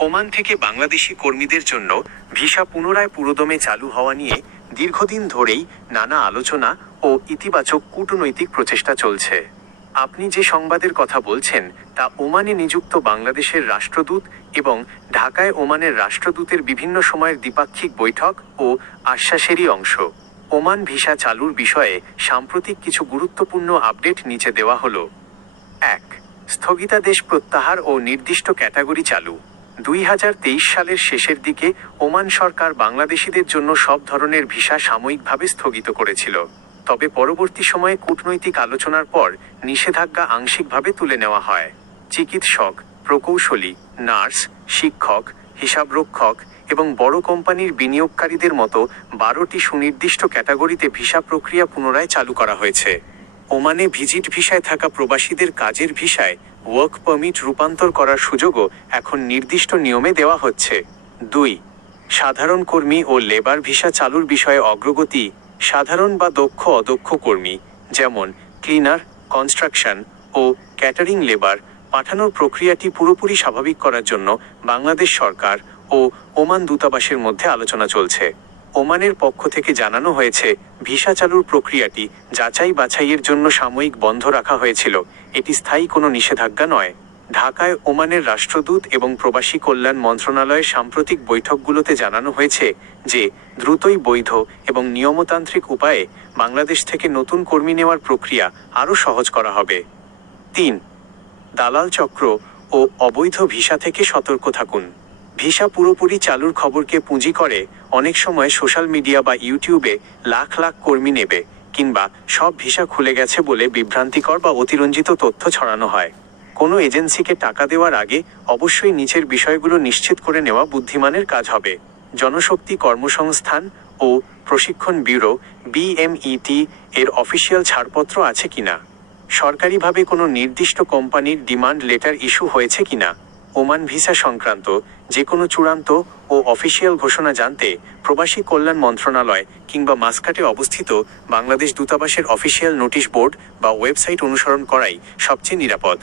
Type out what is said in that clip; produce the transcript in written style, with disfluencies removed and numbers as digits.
Oman থেকে বাংলাদেশি কর্মীদের জন্য ভিসা পুনরায় পুরোদমে চালু হওয়া নিয়ে দীর্ঘদিন ধরেই নানা আলোচনা ও ইতিবাচক কূটনৈতিক প্রচেষ্টা চলছে। আপনি যে সংবাদের কথা বলছেন তা ওমানে নিযুক্ত বাংলাদেশের রাষ্ট্রদূত এবং ঢাকায় ওমানের রাষ্ট্রদূতের বিভিন্ন সময়ের দ্বিপাক্ষিক বৈঠক ও আশ্বাসেরই অংশ। ওমান ভিসা চালুর বিষয়ে সাম্প্রতিক কিছু গুরুত্বপূর্ণ আপডেট নিচে দেওয়া হলো। 1. স্থগিতাদেশ প্রত্যাহার ও নির্দিষ্ট ক্যাটাগরি চালু। 2023 সালের শেষের দিকে ওমান সরকার বাংলাদেশিদের জন্য সব ধরনের ভিসা সাময়িকভাবে স্থগিত করেছিল। তবে পরবর্তী সময়ে কূটনৈতিক আলোচনার পর নিষেধাজ্ঞা আংশিকভাবে তুলে নেওয়া হয়। চিকিৎসক, প্রকৌশলী, নার্স, শিক্ষক, হিসাবরক্ষক এবং বড় কোম্পানির বিনিয়োগকারীদের মতো 12টি সুনির্দিষ্ট ক্যাটাগরিতে ভিসা প্রক্রিয়া পুনরায় চালু করা হয়েছে। ওমানে ভিজিট ভিসায় থাকা প্রবাসীদের কাজের ভিসায় ওয়ার্ক পারমিট রূপান্তর করার সুযোগও এখন নির্দিষ্ট নিয়মে দেওয়া হচ্ছে। 2. সাধারণ কর্মী ও লেবার ভিসা চালুর বিষয়ে অগ্রগতি। সাধারণ বা দক্ষ অদক্ষ কর্মী যেমন ক্লিনার, কনস্ট্রাকশন ও ক্যাটারিং লেবার পাঠানোর প্রক্রিয়াটি পুরোপুরি স্বাভাবিক করার জন্য বাংলাদেশ সরকার ও ওমান দূতাবাসের মধ্যে আলোচনা চলছে। ওমানের পক্ষ থেকে জানানো হয়েছে, ভিসা চালুর প্রক্রিয়াটি যাচাই বাছাইয়ের জন্য সাময়িক বন্ধ রাখা হয়েছিল, এটি স্থায়ী কোনো নিষেধাজ্ঞা নয়। ঢাকায় ওমানের রাষ্ট্রদূত এবং প্রবাসী কল্যাণ মন্ত্রণালয়ের সাম্প্রতিক বৈঠকগুলোতে জানানো হয়েছে যে দ্রুতই বৈধ এবং নিয়মতান্ত্রিক উপায়ে বাংলাদেশ থেকে নতুন কর্মী নেওয়ার প্রক্রিয়া আরও সহজ করা হবে। 3. দালাল চক্র ও অবৈধ ভিসা থেকে সতর্ক থাকুন। ভিসা পুরোপুরি চালুর খবরকে পুঁজি করে অনেক সময় সোশ্যাল মিডিয়া বা ইউটিউবে লাখ লাখ কর্মী নেবে কিংবা সব ভিসা খুলে গেছে বলে বিভ্রান্তিকর বা অতিরঞ্জিত তথ্য ছড়ানো হয়। কোনো এজেন্সিকে টাকা দেওয়ার আগে অবশ্যই নিচের বিষয়গুলো নিশ্চিত করে নেওয়া বুদ্ধিমানের কাজ হবে। জনশক্তি কর্মসংস্থান ও প্রশিক্ষণ ব্যুরো BMET এর অফিসিয়াল ছাড়পত্র আছে কিনা, সরকারিভাবে কোনো নির্দিষ্ট কোম্পানির ডিমান্ড লেটার ইস্যু হয়েছে কিনা। ওমান ভিসা সংক্রান্ত যে কোনো চূড়ান্ত ও অফিসিয়াল ঘোষণা জানতে প্রবাসী কল্যাণ মন্ত্রণালয় কিংবা মাস্কাটে অবস্থিত বাংলাদেশ দূতাবাসের অফিসিয়াল নোটিশ বোর্ড বা ওয়েবসাইট অনুসরণ করাই সবচেয়ে নিরাপদ।